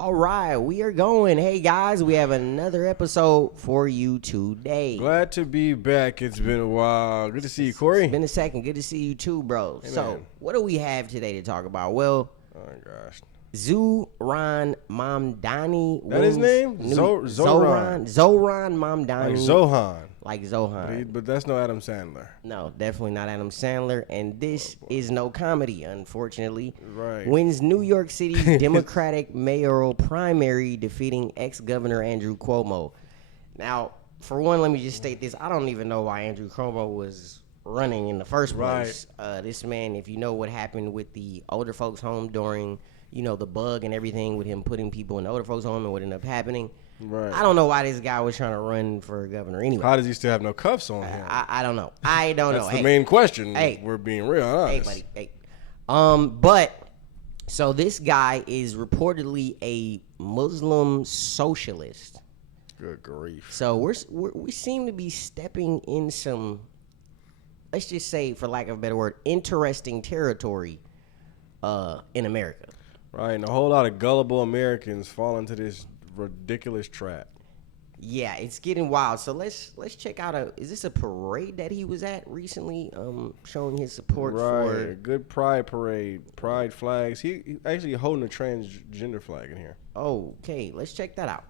All right, we are going. Hey guys, we have another episode for you today. Glad to be back. It's been a while. Good to see you, Corey. It's been a second. Good to see you too, bro. Hey, So, man. what do we have today to talk about? Well, Oh my gosh. Zohran Mamdani. That his name? Zohran. Zohran Mamdani. Like Zohan. Like Zohan. But that's no Adam Sandler. No, definitely not Adam Sandler. And this is no comedy, unfortunately. Right. Wins New York City's Democratic mayoral primary, defeating ex-governor Andrew Cuomo. Now, for one, let me just state this. I don't even know why Andrew Cuomo was running in the first place. This man, if you know what happened with the older folks home during, the bug and everything with him putting people in the older folks home and what ended up happening. Right. I don't know why this guy was trying to run for governor anyway. How does he still have no cuffs on him? I don't know. I don't know. That's the main question. Hey. We're being real honest. Hey, buddy. Hey. But so this guy is reportedly a Muslim socialist. Good grief. So we seem to be stepping in some, let's just say, for lack of a better word, interesting territory in America. Right, and a whole lot of gullible Americans fall into this ridiculous trap. Yeah, it's getting wild. So let's check out is this a parade that he was at recently, showing his support for a good pride parade, pride flags. He actually holding a transgender flag in here. Okay, let's check that out.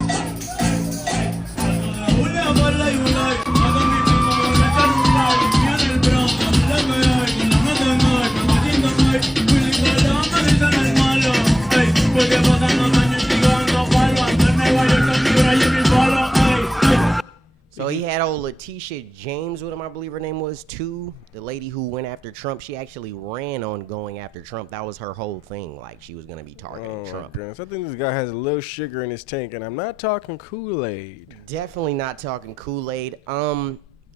So he had old Letitia James with him, I believe her name was, too. The lady who went after Trump. She actually ran on going after Trump. That was her whole thing. Like, she was going to be targeting Trump. Goodness. I think this guy has a little sugar in his tank, and I'm not talking Kool-Aid. Definitely not talking Kool-Aid.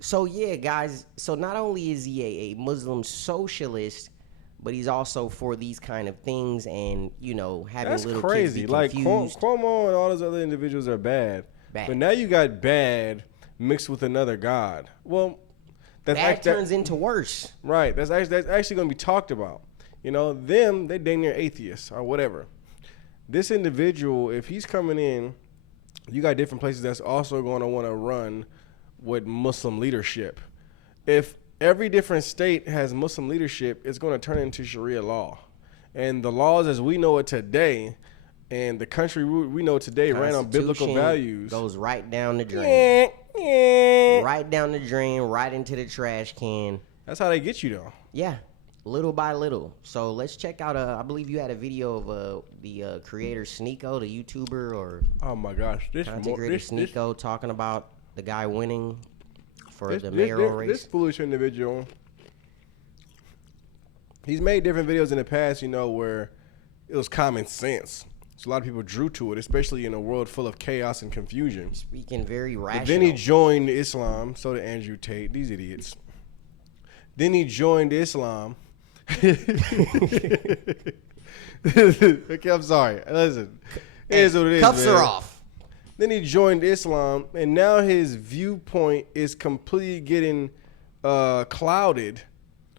So, yeah, guys. So, not only is he a Muslim socialist, but he's also for these kind of things and, having That's little crazy. kids be Like, confused. Cuomo and all those other individuals are bad. But now you got bad mixed with another god. Well, that turns into worse. Right. That's actually going to be talked about. They dang near atheists or whatever. This individual, if he's coming in, you got different places that's also going to want to run with Muslim leadership. If every different state has Muslim leadership, it's going to turn into Sharia law. And the laws as we know it today and the country we know today ran on biblical values. Goes right down the drain. Right down the drain, right into the trash can. That's how they get you, though. Yeah, little by little. So let's check out. I believe you had a video of the creator Sneeko, the YouTuber or oh my gosh, content creator Sneeko talking about the guy winning for the mayoral race. This foolish individual. He's made different videos in the past, where it was common sense. So a lot of people drew to it, especially in a world full of chaos and confusion. Speaking very rational. But then he joined Islam. So did Andrew Tate. These idiots. Then he joined Islam. Okay, I'm sorry. Listen. Here's what it is, cuffs man. are off. Then he joined Islam, and now his viewpoint is completely getting clouded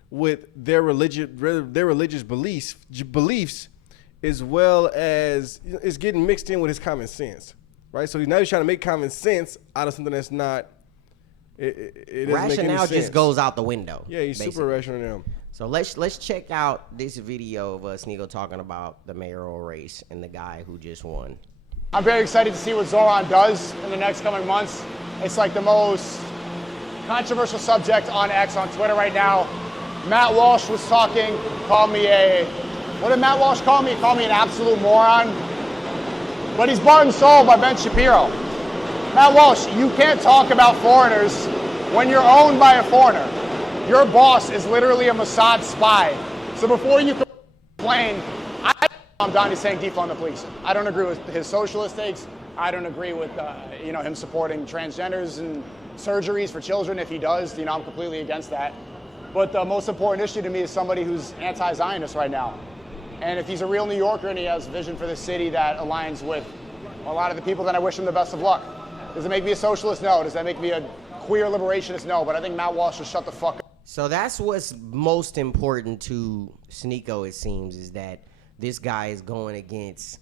with their religious beliefs, as well as it's getting mixed in with his common sense, right? So now he's trying to make common sense out of something that's not. It doesn't make any Rationale sense. just goes out the window. Yeah, he's basically. super rational now. So let's check out this video of Sneeko talking about the mayoral race and the guy who just won. I'm very excited to see what Zohran does in the next coming months. It's like the most controversial subject on X, on Twitter right now. Matt Walsh was talking, called me what did Matt Walsh call me? He called me an absolute moron. But he's bought and sold by Ben Shapiro. Matt Walsh, you can't talk about foreigners when you're owned by a foreigner. Your boss is literally a Mossad spy. So before you complain, I'm Donnie saying defund the police. I don't agree with his socialist takes. I don't agree with him supporting transgenders and surgeries for children. If he does, I'm completely against that. But the most important issue to me is somebody who's anti-Zionist right now. And if he's a real New Yorker and he has a vision for the city that aligns with a lot of the people, then I wish him the best of luck. Does it make me a socialist? No. Does that make me a queer liberationist? No. But I think Matt Walsh should shut the fuck up. So that's what's most important to Sneeko, it seems, is that this guy is going against,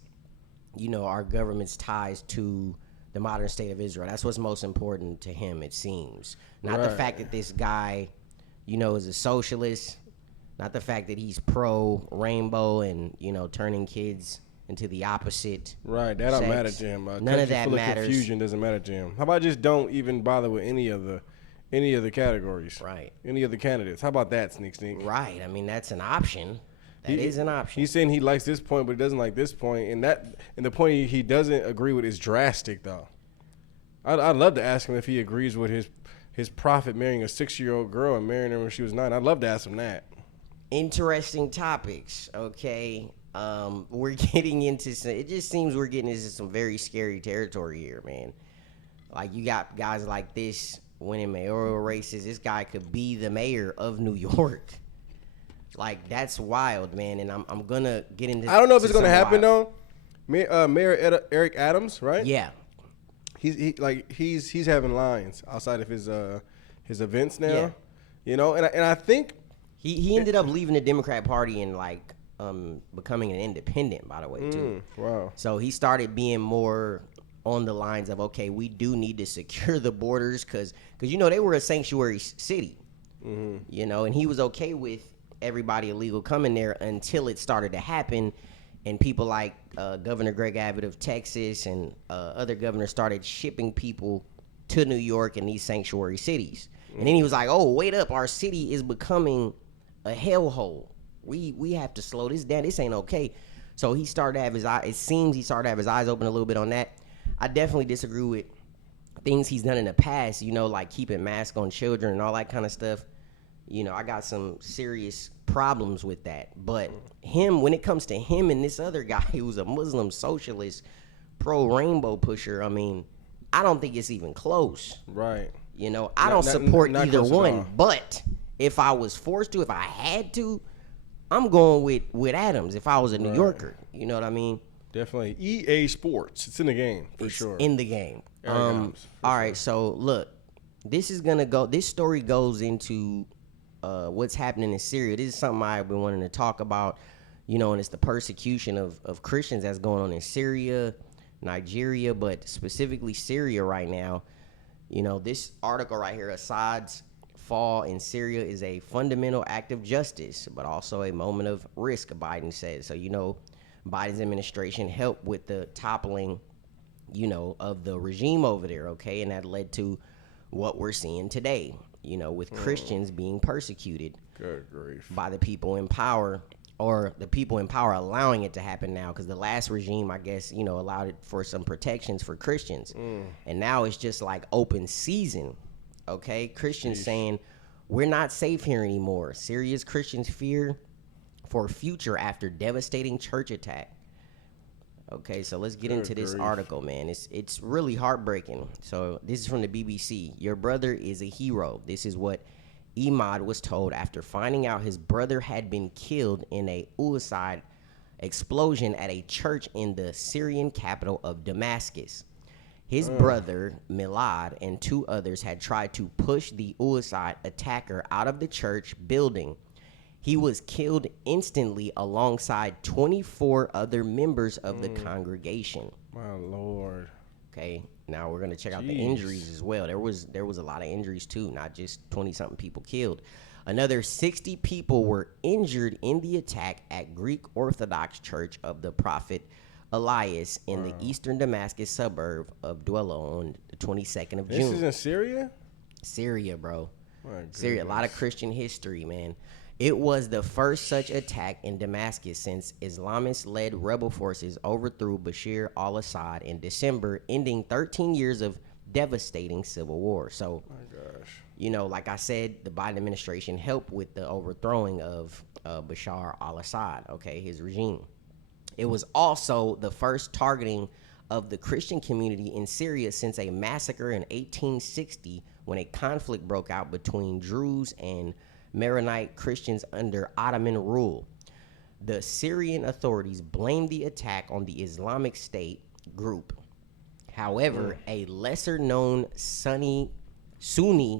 our government's ties to the modern state of Israel. That's what's most important to him, it seems. Not the Right. fact that this guy, is a socialist. Not the fact that he's pro-rainbow and, turning kids into the opposite. Right, that don't sex. matter to him. None of Country that full matters. Confusion doesn't matter to him. How about just don't even bother with any of the categories? Right. Any of the candidates. How about that, Sneak? Right. I mean, that's an option. That is an option. He's saying he likes this point, but he doesn't like this point, and the point he doesn't agree with is drastic, though. I'd love to ask him if he agrees with his prophet marrying a 6-year-old girl and marrying her when she was 9. I'd love to ask him that. Interesting topics, okay? We're getting into it just seems we're getting into some very scary territory here, man. Like, you got guys like this winning mayoral races. This guy could be the mayor of New York. Like, that's wild, man, and I'm gonna get into I don't know if it's some gonna happen wild- though. Mayor Eric Adams, right? Yeah. He's having lines outside of his events now. Yeah. And I think He ended up leaving the Democrat Party and becoming an independent, by the way, too. wow. So he started being more on the lines of, okay, we do need to secure the borders because they were a sanctuary city, and he was okay with everybody illegal coming there until it started to happen, and people like Governor Greg Abbott of Texas and other governors started shipping people to New York and these sanctuary cities. And then he was like, oh, wait up, our city is becoming a hellhole. We have to slow this down. This ain't okay. So he started to have his eye. It seems he started to have his eyes open a little bit on that. I definitely disagree with things he's done in the past. Like keeping masks on children and all that kind of stuff. I got some serious problems with that. But him, when it comes to him and this other guy who's a Muslim socialist, pro-rainbow pusher, I mean, I don't think it's even close. Right. I don't support not either close at one. all. But if I was forced to, if I had to, I'm going with Adams if I was a New Yorker. You know what I mean? Definitely. EA Sports. It's in the game for It's sure. in the game. Eric Adams, for All right, so look, this story goes into what's happening in Syria. This is something I've been wanting to talk about, and it's the persecution of Christians that's going on in Syria, Nigeria, but specifically Syria right now. This article right here, Assad's fall in Syria is a fundamental act of justice, but also a moment of risk, Biden said. So, Biden's administration helped with the toppling, of the regime over there, okay? And that led to what we're seeing today, with Christians being persecuted Good grief. by the people in power, or the people in power allowing it to happen now, because the last regime, I guess, allowed it for some protections for Christians. And now it's just like open season, okay? Christians saying, we're not safe here anymore. Syria's Christians fear for future after devastating church attack. Okay, so let's get into this grief. article, man. It's really heartbreaking. So this is from the BBC. Your brother is a hero. This is what Imad was told after finding out his brother had been killed in a suicide explosion at a church in the Syrian capital of Damascus. His brother, Milad, and 2 others had tried to push the suicide attacker out of the church building. He was killed instantly alongside 24 other members of the congregation. My Lord. Okay, now we're gonna check out the Jeez. injuries as well. There was a lot of injuries too, not just 20-something people killed. Another 60 people were injured in the attack at Greek Orthodox Church of the Prophet Elias in the eastern Damascus suburb of Duelo on the 22nd of This June. is in Syria? Syria, bro. My Syria, a lot of Christian history, man. It was the first such attack in Damascus since Islamist-led rebel forces overthrew Bashar al-Assad in December, ending 13 years of devastating civil war. So, My gosh. like I said, the Biden administration helped with the overthrowing of Bashar al-Assad, okay, his regime. It was also the first targeting of the Christian community in Syria since a massacre in 1860 when a conflict broke out between Druze and Maronite Christians under Ottoman rule. The Syrian authorities blamed the attack on the Islamic State group. However, a lesser-known Sunni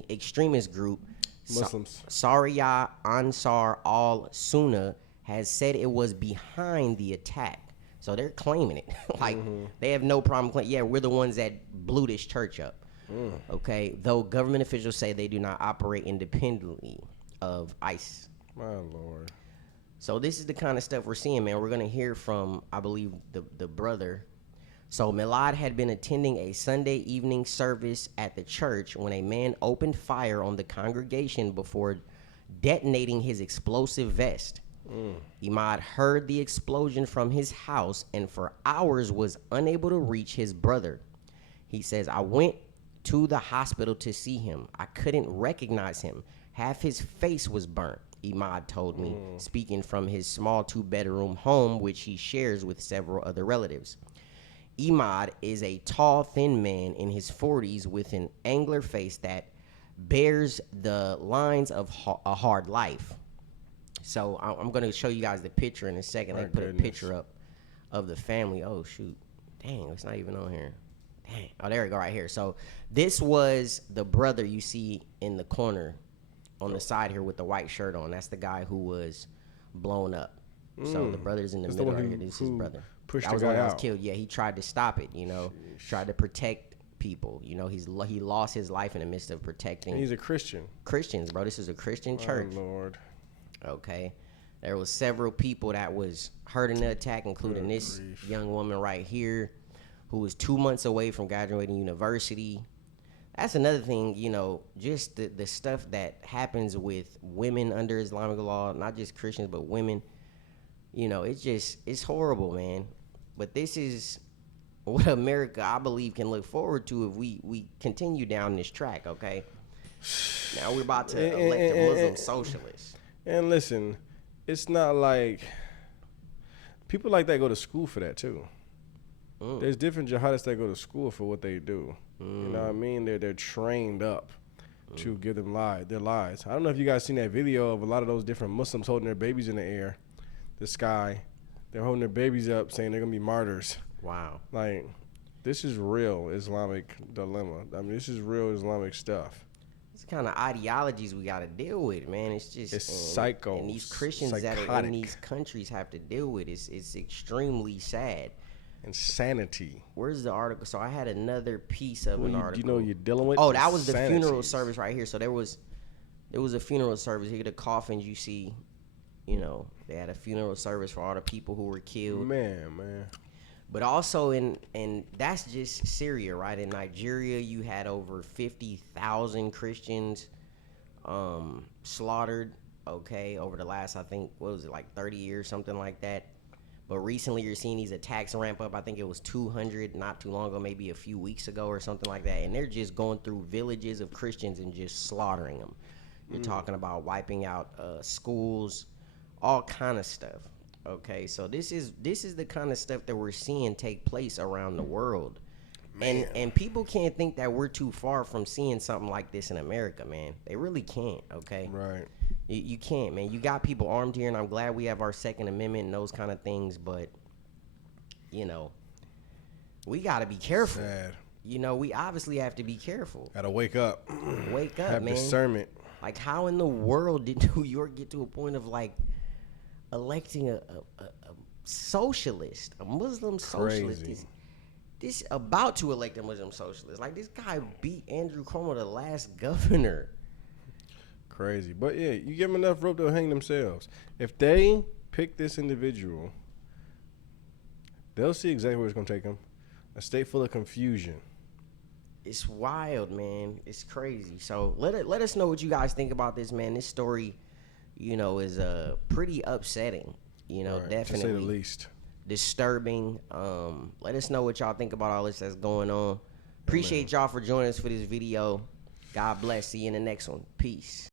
extremist group, Muslims. Ansar al-Sunnah, has said it was behind the attack. So they're claiming it. Like, they have no problem claiming, yeah, we're the ones that blew this church up. Okay? Though government officials say they do not operate independently of ICE. My Lord. So this is the kind of stuff we're seeing, man. We're going to hear from, I believe, the brother. So Milad had been attending a Sunday evening service at the church when a man opened fire on the congregation before detonating his explosive vest. Imad heard the explosion from his house and for hours was unable to reach his brother. He says, I went to the hospital to see him. I couldn't recognize him. Half his face was burnt, Imad told me, speaking from his small 2-bedroom home, which he shares with several other relatives. Imad is a tall, thin man in his 40s with an angular face that bears the lines of a hard life. So I'm going to show you guys the picture in a second. They put a picture up of the family. Oh, shoot. Dang, it's not even on here. Dang. Oh, there we go right here. So this was the brother you see in the corner on the side here with the white shirt on. That's the guy who was blown up. So the brother's in the middle right here. This is his brother. Pushed that was the the guy one that out. was killed. Yeah, he tried to stop it, you know, tried to protect people. You know, he lost his life in the midst of protecting And he's a Christian. Christians, bro. This is a Christian church. Oh, Lord. Okay. There was several people that was hurt in the attack, including this young woman right here who was 2 months away from graduating university. That's another thing, you know, just the stuff that happens with women under Islamic law, not just Christians, but women. You know, it's horrible, man. But this is what America, I believe, can look forward to if we continue down this track, okay? Now we're about to elect a Muslim socialist. And listen, it's not like people like that go to school for that too. There's different jihadists that go to school for what they do. You know what I mean? They're trained up to give them their lives. I don't know if you guys seen that video of a lot of those different Muslims holding their babies in the air, the sky. They're holding their babies up, saying they're gonna be martyrs. Wow. Like, this is real Islamic dilemma. I mean, this is real Islamic stuff. It's the kind of ideologies we got to deal with, man. It's just psycho. And these Christians that are in these countries have to deal with. It's extremely sad. Insanity. Where's the article? So I had another piece of an article. You know you're dealing with. Oh, that was the funeral service right here. So there was a funeral service. Here, the coffins you see. You know, they had a funeral service for all the people who were killed. Man. But also and that's just Syria, right? In Nigeria, you had over 50,000 Christians slaughtered, okay, over the last, I think, what was it, like 30 years, something like that. But recently you're seeing these attacks ramp up. I think it was 200 not too long ago, maybe a few weeks ago or something like that. And they're just going through villages of Christians and just slaughtering them. You're talking about wiping out schools, all kind of stuff. Okay, so this is the kind of stuff that we're seeing take place around the world. And people can't think that we're too far from seeing something like this in America, man. They really can't, okay? Right. You can't, man. You got people armed here, and I'm glad we have our Second Amendment and those kind of things, but, you know, we got to be careful. Sad. You know, we obviously have to be careful. Gotta wake up. Wake up, Have man. discernment. Like, how in the world did New York get to a point of, like, electing a socialist, a Muslim socialist? Crazy. This about to elect a Muslim socialist. Like, this guy beat Andrew Cuomo, the last governor. Crazy. But yeah, you give them enough rope, they'll hang themselves. If they pick this individual, they'll see exactly where it's going to take them. A state full of confusion. It's wild, man. It's crazy. So let us know what you guys think about this, man. This story, you know, is pretty upsetting. You know, Right, definitely. to say the least. Disturbing. Let us know what y'all think about all this that's going on. Appreciate y'all for joining us for this video. God bless. See you in the next one. Peace.